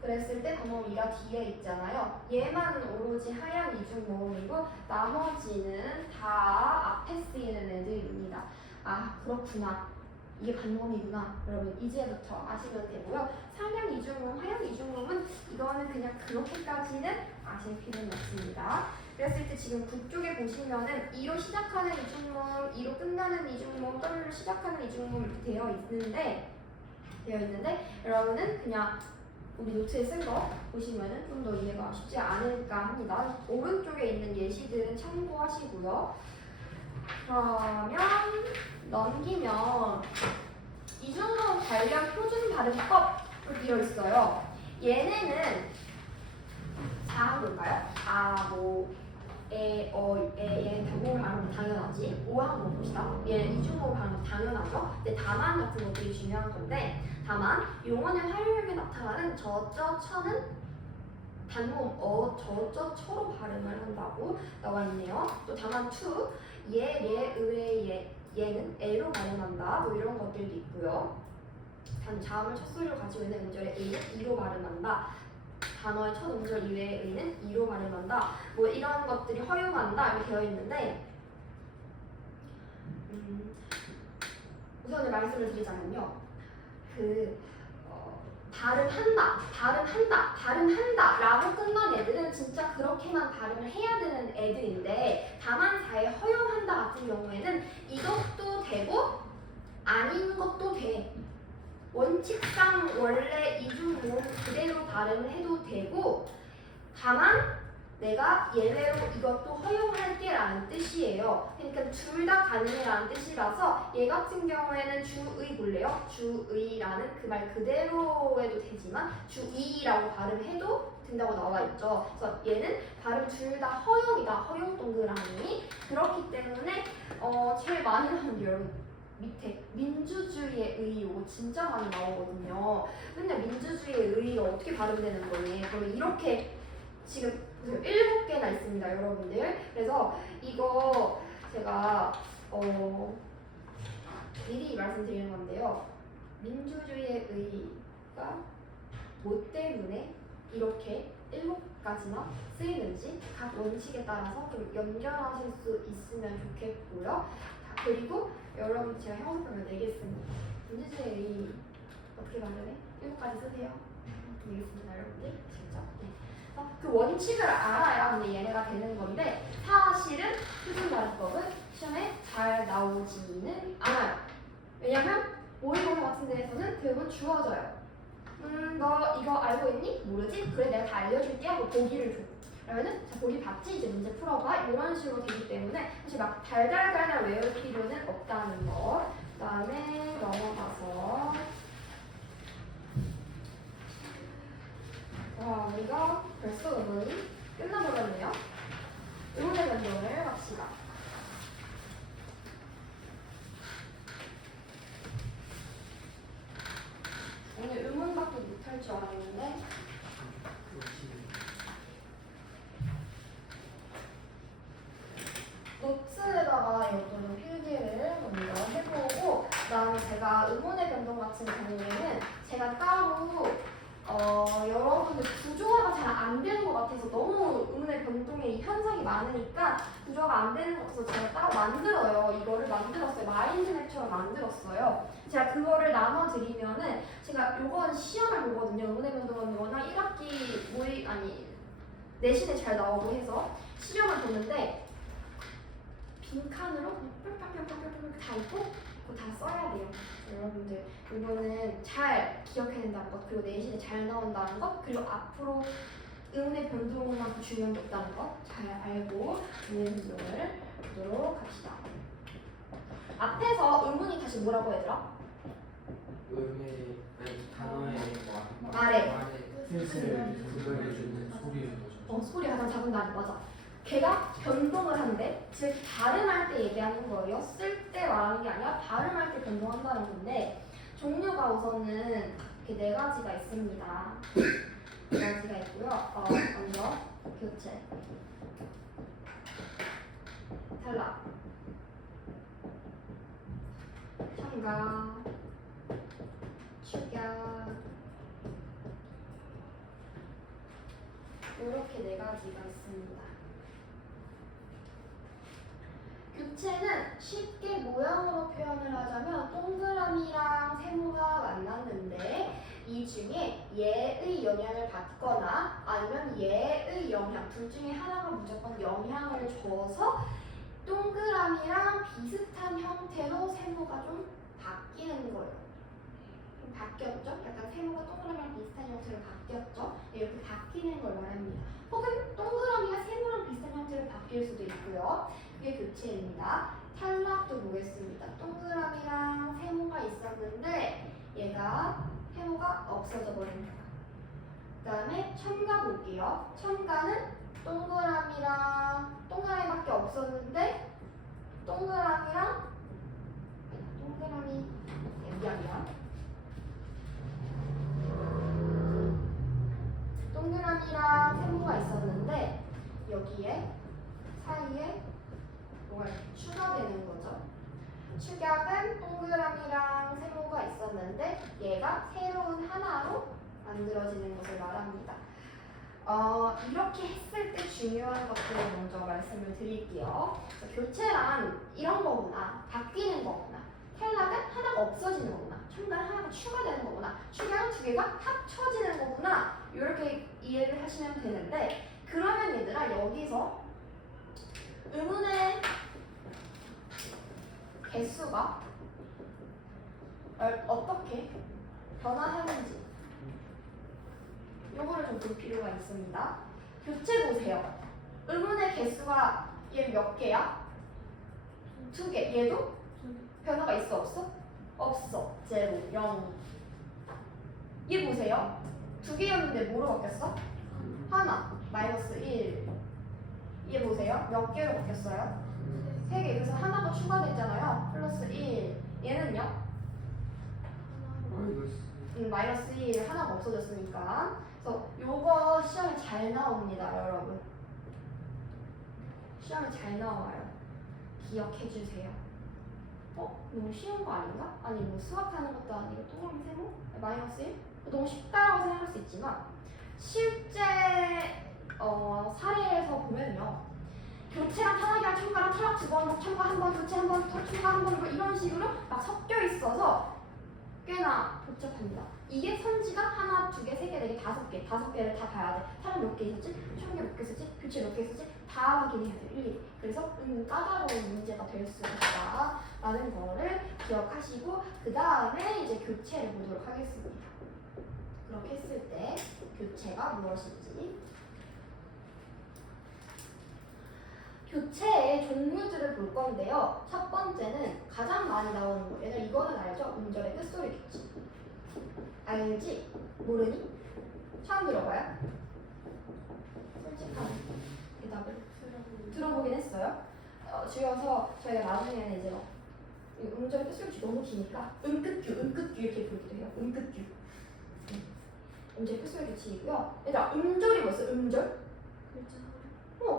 그랬을 때 단모음 이가 뒤에 있잖아요. 얘만 오로지 하얀 이중모음이고 나머지는 다 앞에 쓰이는 애들입니다. 아 그렇구나. 이게 반모음이구나. 여러분 이제부터 아시면 되고요. 상향 이중모음, 하향 이중모음은 이거는 그냥 그렇게까지는 아실 필요는 없습니다. 그랬을 때 지금 북쪽에 보시면은 이로 시작하는 이중모음, 이로 끝나는 이중모음, W로 시작하는 이중모음 이렇게 되어 있는데 여러분은 그냥 우리 노트에 쓴 거 보시면은 좀 더 이해가 쉽지 않을까 합니다. 오른쪽에 있는 예시들은 참고하시고요. 그러면 넘기면 이중모음 관련 표준 발음법으로 되어 있어요. 얘네는 자 볼까요? 아, 뭐, 에, 어, 에, 단모음 발음은 당연하지. 오 한번 봅시다. 얘는 이중모음 발음은 당연하죠. 근데 다만 같은 것들이 중요한 건데 다만 용어의 활용력에 나타나는 저저 처는 단모음 저처로 발음을 한다고 나와 있네요. 또 다만 투 얘는 에로 발음한다. 뭐 이런 것들도 있고요. 자음을 첫 소리로 가지고 있는 음절의 에는 이로 발음한다. 단어의 첫 음절 이외의 의는 이로 발음한다. 뭐 이런 것들이 허용한다 이렇게 되어 있는데 우선은 말씀을 드리자면요. 발음한다라고 끝난 애들은 진짜 그렇게만 발음을 해야 되는 애들인데 다만사에 허용한다 같은 경우에는 이것도 되고 아닌 것도 돼. 원칙상 원래 이중모음 그대로 발음을 해도 되고 다만 내가 예외로 이것도 허용할게 라는 뜻이에요. 그러니까 둘 다 가능해 라는 뜻이라서 얘 같은 경우에는 주의 볼래요? 주의라는 그 말 그대로 해도 되지만 주의라고 발음해도 된다고 나와 있죠. 그래서 얘는 발음 둘 다 허용이다. 허용 동그라미. 그렇기 때문에 제일 많이 나오는 게 여러분 밑에 민주주의의 의 이거 진짜 많이 나오거든요. 근데 민주주의의 의가 어떻게 발음되는 거니? 그러면 이렇게 지금 7개나 있습니다, 여러분들. 그래서 이거 제가 미리 말씀드리는 건데요. 민주주의의 의가 뭐 때문에 이렇게 7가지나 쓰이는지 각 원칙에 따라서 좀 연결하실 수 있으면 좋겠고요. 자, 그리고 여러분 제가 형식표를 내겠습니다. 민주주의의 의 어떻게 발음해? 7가지 쓰세요. 되겠습니다, 여러분들. 진짜. 네. 그 원칙을 알아야 근데 얘네가 되는 건데 사실은 표준 발음법은 시험에 잘 나오지는 않아요. 왜냐면 모의고사 같은 데에서는 대부분 주어져요. 너 이거 알고 있니? 모르지? 그래 내가 다 알려줄게 하고 보기를 줘. 그러면은 자 보기 봤지? 이제 문제 풀어봐. 이런 식으로 되기 때문에 사실 막 달달달달 외울 필요는 없다는 거. 그 다음에 넘어가서 우리가 벌써 음원이 끝나버렸네요. 음원의 변동을 합시다. 오늘 음원밖에 못할 줄 알았는데 노트에다가 이것도 필기를 먼저 해보고 그 다음에 제가 음원의 변동 같은 경우에는 제가 따로 여러분들 구조화가 잘 안 되는 것 같아서 너무 음의 변동의 현상이 많으니까 구조화가 안 되는 것 같아서 제가 따로 만들어요. 이거를 만들었어요. 마인드맵처럼 만들었어요. 제가 그거를 나눠드리면은 제가 요건 시험을 보거든요. 음의 변동은 워낙 1학기 내신에 잘 나오고 해서 시험을 보는데 빈칸으로 뿅뿅뿅뿅뿅 다 있고 그거 다 써야 돼요. 여러분들 이거는 잘 기억해야 된다는 것 그리고 내신에 잘 나온다는 것 그리고 앞으로 음의 변동만큼 중요한 게 없다는 것 잘 알고 음의 변동을 보도록 합시다. 앞에서 의문이 다시 뭐라고 얘들아? 음의 단어의 말에 뜻을 조절해주는 소리를 넣어줘. 소리가 가장 작은 단위 맞아. 걔가 변동을 한대. 즉 발음할 때 얘기하는 거예요. 쓸 때 말하는 게 아니라 발음할 때 변동한다는 건데 종류가 우선은 이렇게 네 가지가 있습니다. 네 가지가 있고요. 먼저 교체, 탈락, 첨가, 축약, 이렇게 네 가지가 있습니다. 교체는 쉽게 모양으로 표현을 하자면 동그라미랑 세모가 만났는데 이 중에 얘의 영향을 받거나 아니면 얘의 영향 둘 중에 하나가 무조건 영향을 줘서 동그라미랑 비슷한 형태로 세모가 좀 바뀌는 거예요. 좀 바뀌었죠? 약간 세모가 동그라미랑 비슷한 형태로 바뀌었죠? 이렇게 바뀌는 걸 말합니다. 혹은 동그라미가 세모랑 비슷한 형태로 바뀔 수도 있고요. 그게 교체입니다. 탈락도 보겠습니다. 동그라미랑 세모가 있었는데 얘가 세모가 없어져 버립니다. 그 다음에 첨가 볼게요. 첨가는 동그라미밖에 없었는데 동그라미 미안 동그라미랑 세모가 있었는데 여기에 사이에 뭐가 이렇게 추가되는 거죠. 축약은 동그라미랑 세모가 있었는데 얘가 새로운 하나로 만들어지는 것을 말합니다. 이렇게 했을 때 중요한 것들을 먼저 말씀을 드릴게요. 교체란 이런 거구나, 바뀌는 거구나. 탈락은 하나가 없어지는 거구나. 첨가는 하나가 추가되는 거구나. 축약은 두 개가 합쳐지는 거구나. 이렇게 이해를 하시면 되는데 그러면 얘들아 여기서 의문의 개수가 어떻게 변화하는지 요거를 좀 볼 필요가 있습니다. 교체 보세요. 의문의 개수가 얘 몇 개야? 2개. 얘도 변화가 있어 없어? 없어. 0, 0. 얘 보세요. 2개였는데 뭐로 바뀌었어? 하나. -1. 얘 보세요. 몇 개로 바뀌었어요? 3개. 그래서 하나가 추가됐잖아요. +1. 얘는요? -1. 하나가 없어졌으니까. 그래서 요거 시험에 잘 나옵니다, 여러분. 시험에 잘 나와요. 기억해 주세요. 너무 쉬운 거 아닌가? 아니 뭐 수학하는 것도 아니고 동그라미 세모? -1? 너무 쉽다라고 생각할 수 있지만 실제 사례에서 보면요. 교체랑 탈락이랑 첨가랑 탈락 2번, 첨가 1번, 교체 1번, 첨가 1번 이런 식으로 막 섞여 있어서 꽤나 복잡합니다. 이게 선지가 하나, 2개, 3개, 4개, 5개, 5개를 다 봐야 돼. 탈락 몇 개 있었지? 첨가 몇 개 있었지? 교체 몇 개 있었지? 다 확인해야 돼. 일일이. 그래서 까다로운 문제가 될 수 있다 라는 거를 기억하시고 그 다음에 이제 교체를 보도록 하겠습니다. 그렇게 했을 때 교체가 무엇인지 교체의 종류들을 볼 건데요. 첫 번째는 가장 많이 나오는 거. 얘들 이거는 알죠? 음절의 끝소리 규칙. 알지? 모르니? 처음 들어봐요? 솔직한 대답을 들어보긴 했어요. 줄여서 저희가 나중에는 이제 음절의 끝소리 규칙 너무 기니까 음끝규 이렇게 부르기도 해요. 음끝규. 음절의 끝소리 규칙이고요. 얘들아 음절이 뭐였어? 음절?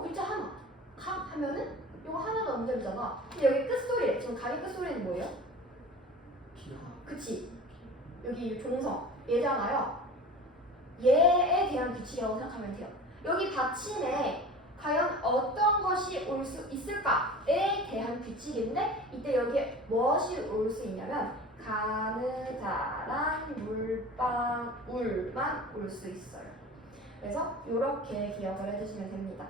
글자 하나. 각 하면은 이거 하나가 음절이잖아. 근데 여기 끝소리 지금 각의 끝소리는 뭐예요? 그치? 여기 종성 얘잖아요. 얘에 대한 규칙이라고 생각하면 돼요. 여기 받침에 과연 어떤 것이 올 수 있을까에 대한 규칙인데 이때 여기에 무엇이 올 수 있냐면 가느다란 물방 울만 올 수 있어요. 그래서 이렇게 기억을 해주시면 됩니다.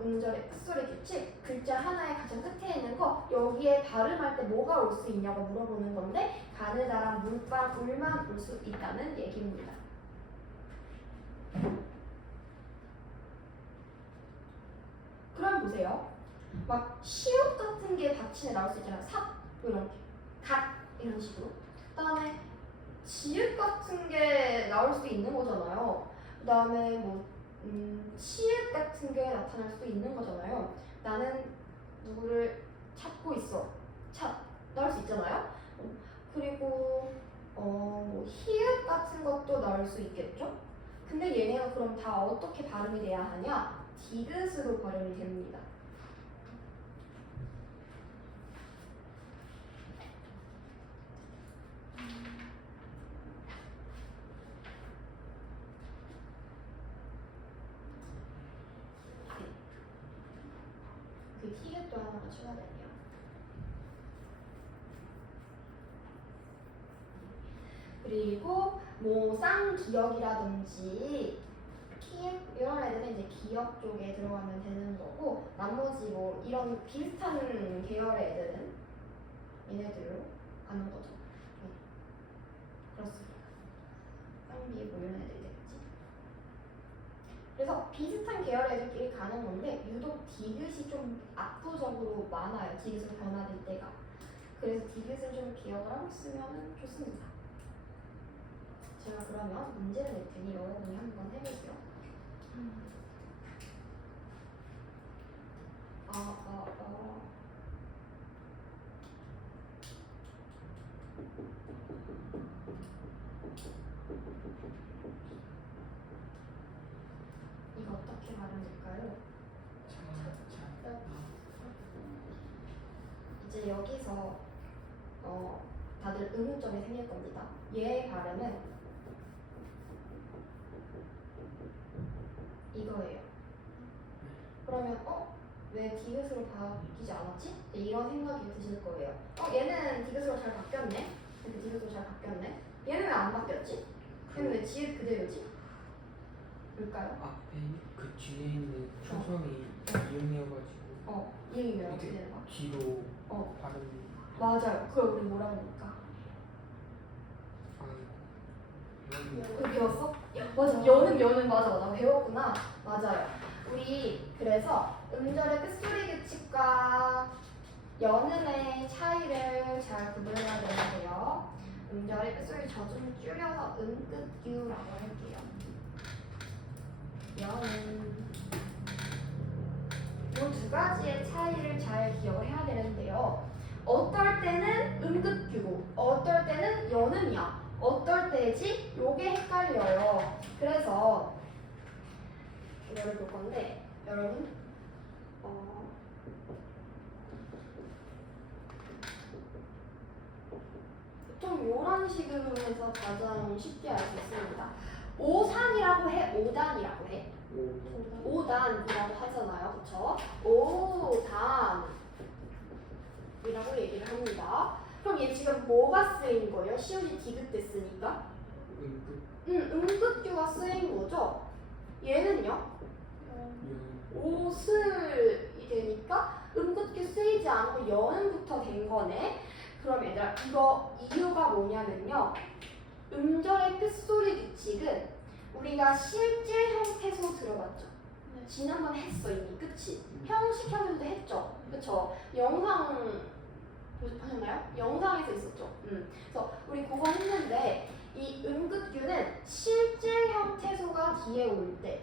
음절의 끝소리 규칙, 글자 하나의 가장 끝에 있는 거 여기에 발음할 때 뭐가 올 수 있냐고 물어보는 건데 가느다란 물방 울만 올 수 있다는 얘기입니다. 그럼 보세요. 막 시옷 같은 게 받침에 나올 수 있잖아요. 삽 이런 게, 갓 이런 식으로. 그다음에 지읒 같은 게 나올 수도 있는 거잖아요. 그다음에 뭐 치읓 같은 게 나타날 수도 있는 거잖아요. 나는 누구를 찾고 있어. 나올 수 있잖아요. 그리고 나올 수 있겠죠? 근데 얘네가 그럼 다 어떻게 발음이 돼야 하냐? 디귿으로 발음이 됩니다. 그 티귿도 하나가 추가되네요. 그리고 뭐 쌍기역이라든지 키읔 이런 애들은 이제 기역 쪽에 들어가면 되는 거고, 나머지 뭐 이런 비슷한 계열의 애들은 얘네들로 가는 거죠. 네. 그렇습니다. 쌍비 뭐 이런 애들이 되겠지. 그래서 비슷한 계열 애들끼리 가는 건데 유독 디귿이 좀 압도적으로 많아요. 디귿으로 변화될 때가. 그래서 디귿을 좀 기억을 하고 있으면 좋습니다. 제가 그러면 문제를 낼 테니 여러분이 한번 해보세요. 이거 어떻게 발음될까요? 이제 여기서 다들 의문점이 생길 겁니다. 얘의 발음은 이거예요. 그러면 왜 디귿으로 바뀌지 않았지? 이런 생각이 드실 거예요. 얘는 디귿으로 잘 바뀌었네. 얘는 디귿으로 잘 바뀌었네. 얘는 왜 안 바뀌었지? 얘는 왜 지읒 그대로지? 뭘까요? 앞에 그 뒤에 있는 초성이 이응이어가지고 이응이면 어떻게 되는 거야? 뒤로 발음이 맞아요. 그걸 우리 뭐라고 부를까? 그거 배웠어? 맞아. 여는 맞아. 나 배웠구나. 맞아요. 우리 그래서 음절의 끝소리 규칙과 연음의 차이를 잘 구분해야 되는데요. 음절의 끝소리 저 좀 줄여서 음끝유라고 할게요. 연음. 이 두 가지의 차이를 잘 기억을 해야 되는데요. 어떨 때는 음끝유고 어떨 때는 연음이야. 어떨 때지? 요게 헷갈려요. 그래서 이거를 볼 건데 여러분 보통 요런 식으로 해서 가장 쉽게 알 수 있습니다. 오산이라고 해? 오단이라고 해? 오단이라고 하잖아요. 그쵸? 오단이라고 얘기를 합니다. 그럼 얘 지금 뭐가 쓰인 거예요? 시옷이 디귿됐으니까? 음끝유가 쓰인 거죠? 얘는요? 옷을이 되니까 음끝유 쓰이지 않고 연음부터 된 거네. 그럼 얘들아 이거 이유가 뭐냐면요. 음절의 끝소리 규칙은 우리가 실질 형태소 들어봤죠? 지난번 했어 이미. 그치? 형식 형태도 했죠? 그쵸? 영상 하셨나요? 영상에서 있었죠? 그래서 우리 그거 했는데 이 음끝유는 실질 형태소가 뒤에 올 때,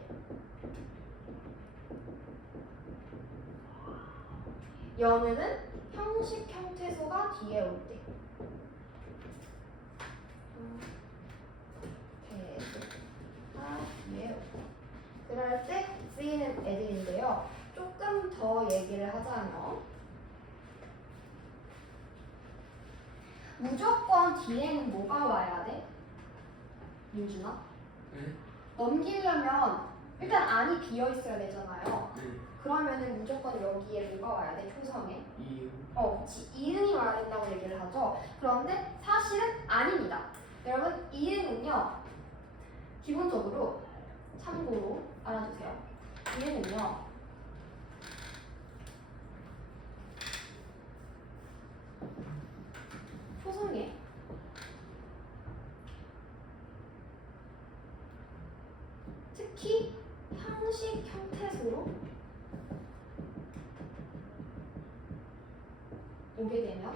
연음은 형식 형태소가 뒤에 올 때. 뒤에 올 때. 그럴 때 쓰이는 애들인데요. 조금 더 얘기를 하자면 무조건 뒤에는 뭐가 와야 돼? 민준아? 네? 넘기려면 일단 안이 비어 있어야 되잖아요. 네. 그러면은 무조건 여기에 뭐가 와야 돼? 초성에. 이응. 그치. 이응이 와야 된다고 얘기를 하죠. 그런데 사실은 아닙니다. 여러분, 이응은요, 기본적으로 참고로 알아주세요. 이응은요, 초성에 특히 형식 형태소로 오게 되면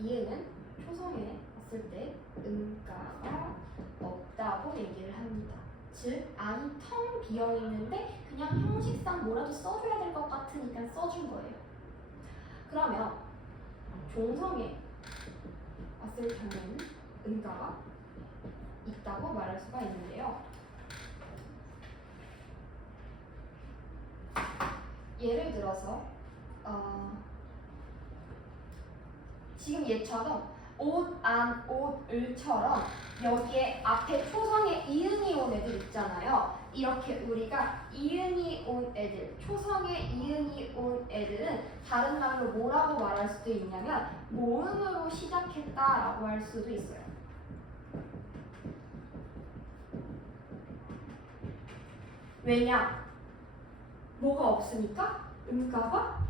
이응은 초성에 왔을 때 음가가 없다고 얘기를 합니다. 즉 안이 텅 비어 있는데 그냥 형식상 뭐라도 써줘야 될 것 같으니까 써준 거예요. 그러면 종성에 왔을 경우에는 음가가 있다고 말할 수가 있는데요. 예를 들어서 지금 얘처럼 옷, 안, 옷, 을처럼 여기에 앞에 초성에 이응이 온 애들 있잖아요. 이렇게 우리가 이응이 온 애들, 초성에 이응이 온 애들은 다른 말로 뭐라고 말할 수도 있냐면 모음으로 시작했다라고 할 수도 있어요. 왜냐? 뭐가 없으니까? 음가가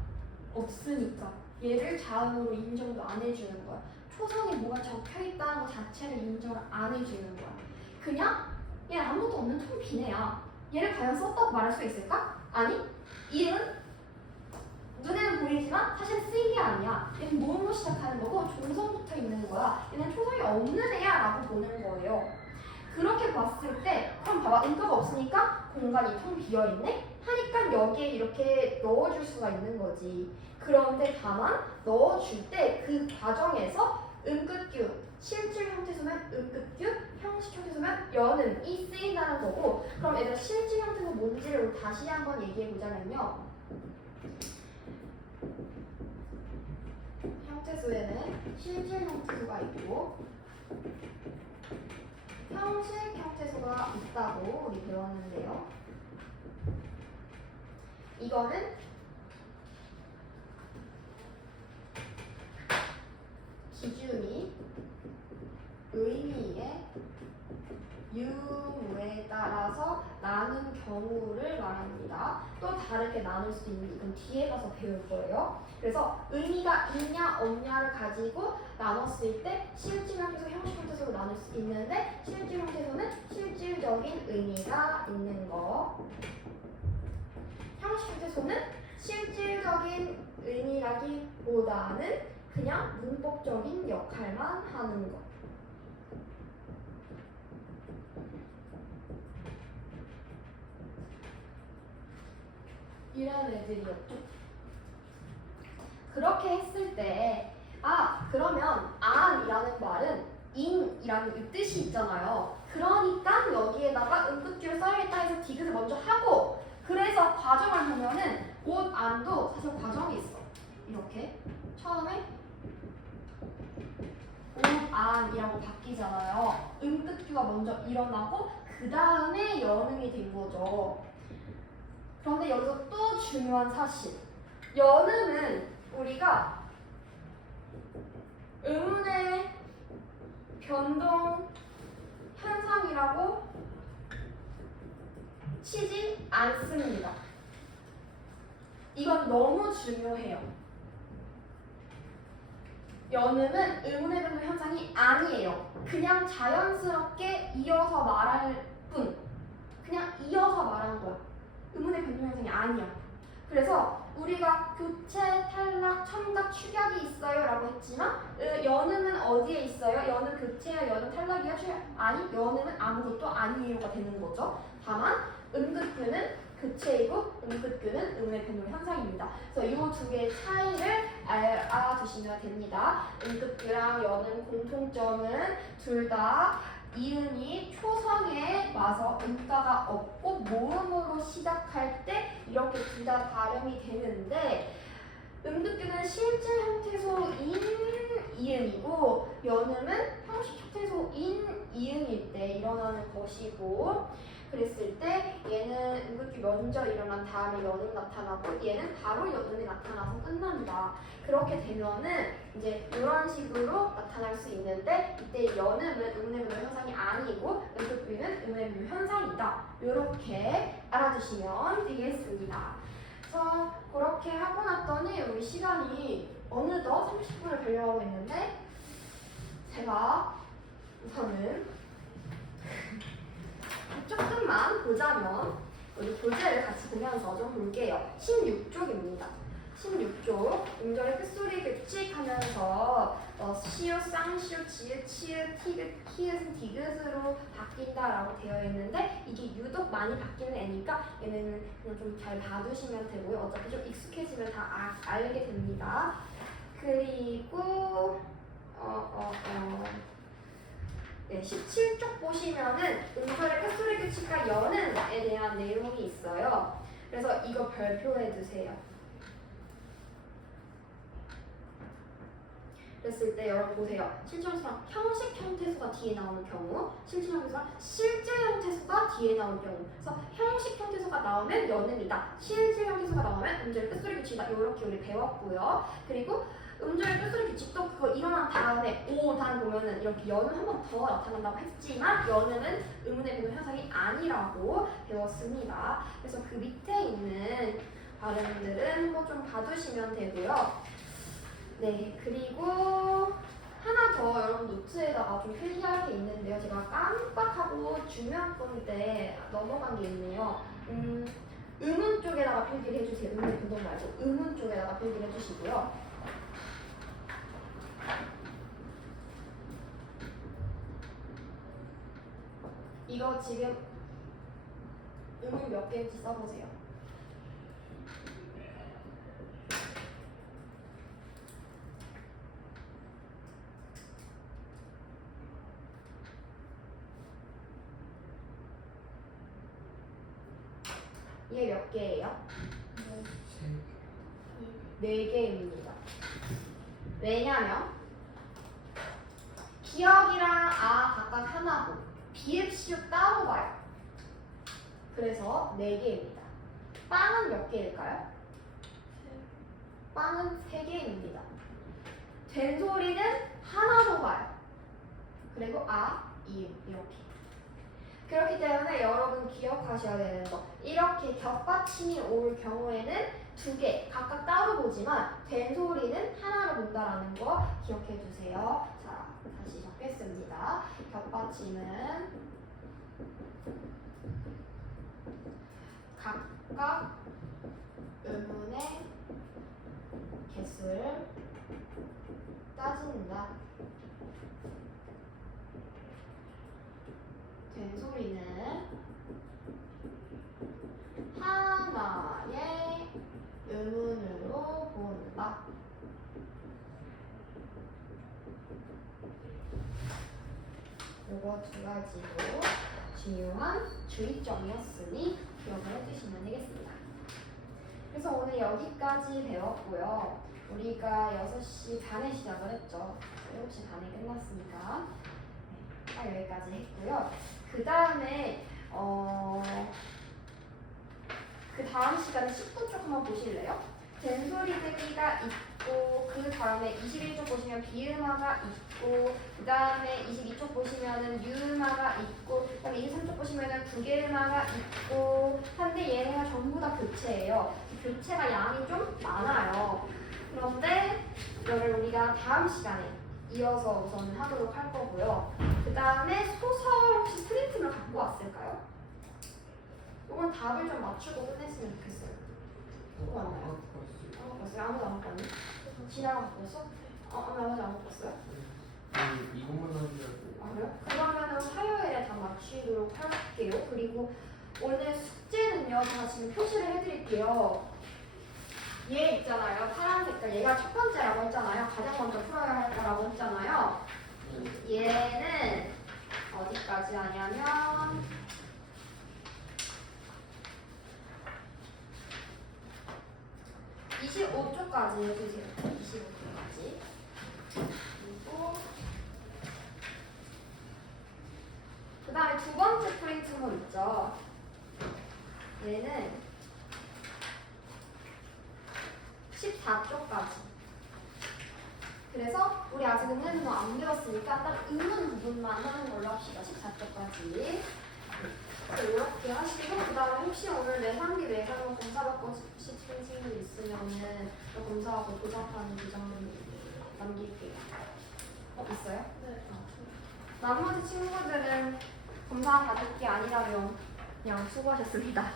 없으니까. 얘를 자음으로 인정도 안 해주는 거야. 초성에 뭐가 적혀 있다는 것 자체를 인정을 안 해주는 거야. 그냥 얘 아무것도 없는 통 비네야. 얘를 과연 썼다고 말할 수 있을까? 아니, 이은 눈에는 보이지만 사실 쓰인 게 아니야. 얘는 모음으로 시작하는 거고 종성 붙어 있는 거야. 얘는 초성이 없는 애야 라고 보는 거예요. 그렇게 봤을 때 그럼 봐봐, 음가가 없으니까 공간이 텅 비어있네? 하니까 여기에 이렇게 넣어줄 수가 있는 거지. 그런데 다만 넣어줄 때 그 과정에서 음끝규, 실질 형태소면 음끝규, 형식 형태소면 연음이 쓰인다는 거고, 그럼 얘들아 실질 형태소 뭔지를 다시 한번 얘기해 보자면요. 형태소에는 실질 형태소가 있고 형식 형태소가 있다고 우리 배웠는데요. 이거는 기준이 의미의 유무에 따라서 나눈 경우를 말합니다. 또 다르게 나눌 수 있는 이건 뒤에 가서 배울 거예요. 그래서 의미가 있냐 없냐를 가지고 나눴을 때 실질 형태소, 형식 형태소로 나눌 수 있는데 실질 형태소는 실질적인 의미가 있는 거. 형식 형태소는 실질적인 의미라기보다는 그냥 문법적인 역할만 하는 것. 이런 애들이었죠. 그렇게 했을 때, 그러면 안이라는 말은 인이라는 뜻이 있잖아요. 그러니까 여기에다가 음극주를 써야겠다 해서 디귿을 먼저 하고, 그래서 과정을 보면은 옷, 안도 사실 과정이 있어. 이렇게 처음에 옷, 안이라고 바뀌잖아요. 음극주가 먼저 일어나고 그 다음에 연음이 된 거죠. 그런데 여기서 또 중요한 사실. 연음은 우리가 음운의 변동 현상이라고 치지 않습니다. 이건 너무 중요해요. 연음은 음운의 변동 현상이 아니에요. 그냥 자연스럽게 이어서 말할 뿐. 그냥 이어서 말한 거야. 음운의 변동 현상이 아니야. 그래서 우리가 교체, 탈락, 첨가, 축약이 있어요 라고 했지만 연음은 어디에 있어요? 연음 교체야, 연음 탈락이야, 축약? 아니, 연음은 아무것도 아니에요가 되는 거죠. 다만 음극규는 교체이고 음극규는 음운의 변동 현상입니다. 그래서 이 두 개의 차이를 알아두시면 됩니다. 음극규랑 연음 공통점은 둘 다 이응이 초성에 와서 음가가 없고 모음으로 시작할 때 이렇게 둘 다 발음이 되는데, 음극규는 실질 형태소인 이응이고 연음은 형식 형태소인 이응일 때 일어나는 것이고, 그랬을 때 얘는 음극규 먼저 일어난 다음에 연음 나타나고 얘는 바로 연음이 나타나서 끝납니다. 그렇게 되면은 이제 이런 식으로 나타날 수 있는데, 이때 연음은 음운의 변동 현상이 아니고 음극규는 음운의 변동 현상이다. 이렇게 알아두시면 되겠습니다. 그래서 그렇게 하고 났더니 우리 시간이 어느덧 30분을 달려가고 있는데, 제가 우선은 조금만 보자면 우리 교재를 같이 보면서 좀 볼게요. 16쪽입니다. 16쪽 음절의 끝소리 규칙하면서 시옷, 쌍시옷, 지읒, 치읒, 티귿, 키읔은 디귿으로 바뀐다라고 되어 있는데, 이게 유독 많이 바뀌는 애니까 얘는 그냥 좀 잘 봐두시면 되고요. 어차피 좀 익숙해지면 다 알게 됩니다. 그리고 네, 17쪽 보시면은 음절의 끝소리 규칙과 연음에 대한 내용이 있어요. 그래서 이거 별표해 두세요. 그랬을 때 여러분 보세요. 실제형태수랑 형식 형태수가 뒤에 나오는 경우, 실제 형태수랑 실제 형태수가 뒤에 나오는 경우. 그래서 형식 형태수가 나오면 연음이다. 실제 형태수가 나오면 음절의 끝소리 규칙이다. 이렇게 우리 배웠고요. 그리고 음절의 끝소리 규칙도 그거 일어난 다음에 오단 보면은 이렇게 연음 한 번 더 나타난다고 했지만 연음은 의문의 비동 현상이 아니라고 배웠습니다. 그래서 그 밑에 있는 발음들은 한번 좀 봐두시면 되고요. 네, 그리고 하나 더 여러분 노트에다가 좀 필기할 게 있는데요. 제가 깜빡하고 중요한 건데 넘어간 게 있네요. 의문 쪽에다가 필기를 해주세요. 의문의 변동 말고 의문 쪽에다가 필기를 해주시고요. 이거 지금 의문 몇 개인지 써보세요. 이게 몇 개예요? 네 개입니다. 왜냐면 기억이랑 아 각각 하나고 비읍 시읍 따로 봐요. 그래서 4개입니다. 빵은 몇 개일까요? 빵은 3개입니다. 된소리는 하나도 봐요. 그리고 아, 이음 이렇게. 그렇기 때문에 여러분 기억하셔야 되는 거, 이렇게 겹받침이 올 경우에는 2개 각각 따로 보지만 된소리는 하나로 본다라는 거 기억해 주세요. 자, 다시 적겠습니다. 겹받침은 각각 의문의 개수를 따진다. 된소리는 하나의 의문으로 본다. 요거 2가지로 중요한 주의점이었으니 기억을 해주시면 되겠습니다. 그래서 오늘 여기까지 배웠고요. 우리가 6시 반에 시작을 했죠. 7시 반에 끝났으니까 딱 여기까지 했고요. 그 다음에 그 다음 시간에 10분 쪽 한번 보실래요? 된소리 듣기가 있고, 그 다음에 21쪽 보시면 비음화가 있고, 그 다음에 22쪽 보시면은 유음화가 있고, 그 다음에 23쪽 보시면은 부계음화가 있고 한데 얘네가 전부 다 교체예요. 교체가 양이 좀 많아요. 그런데 이거를 우리가 다음 시간에 이어서 우선 하도록 할 거고요. 그 다음에 소설 혹시 프린트를 갖고 왔을까요? 이건 답을 좀 맞추고 끝냈으면 좋겠어요. 누구 왔나요? 봤어요? 아무도 안 봤니? 지나가 갖고 왔어? 아무도 안 봤어요? 이것만 하는 줄 알고. 아 그래요? 그러면은 화요일에 다 마치도록 할게요. 그리고 오늘 숙제는요, 제가 지금 표시를 해드릴게요. 얘 있잖아요, 파란 색깔. 얘가 첫 번째라고 했잖아요. 가장 먼저 풀어야 할 거라고 했잖아요. 얘는 어디까지 하냐면 25쪽까지 해주세요. 25쪽까지. 그리고 그 다음에 두 번째 프린트물 있죠. 얘는 14쪽까지. 그래서 우리 아직 의문 부분 안 배웠으니까 딱 의문 부분만 하는 걸로 합시다. 14쪽까지. 이렇게 하시고, 그 다음에 혹시 오늘 내상기 외상으로 검사받고 싶은 친구 있으면은 검사하고 도착하는 부장님 남길게요. 있어요? 네. 나머지 친구들은 검사 받을 게 아니라면 그냥 수고하셨습니다.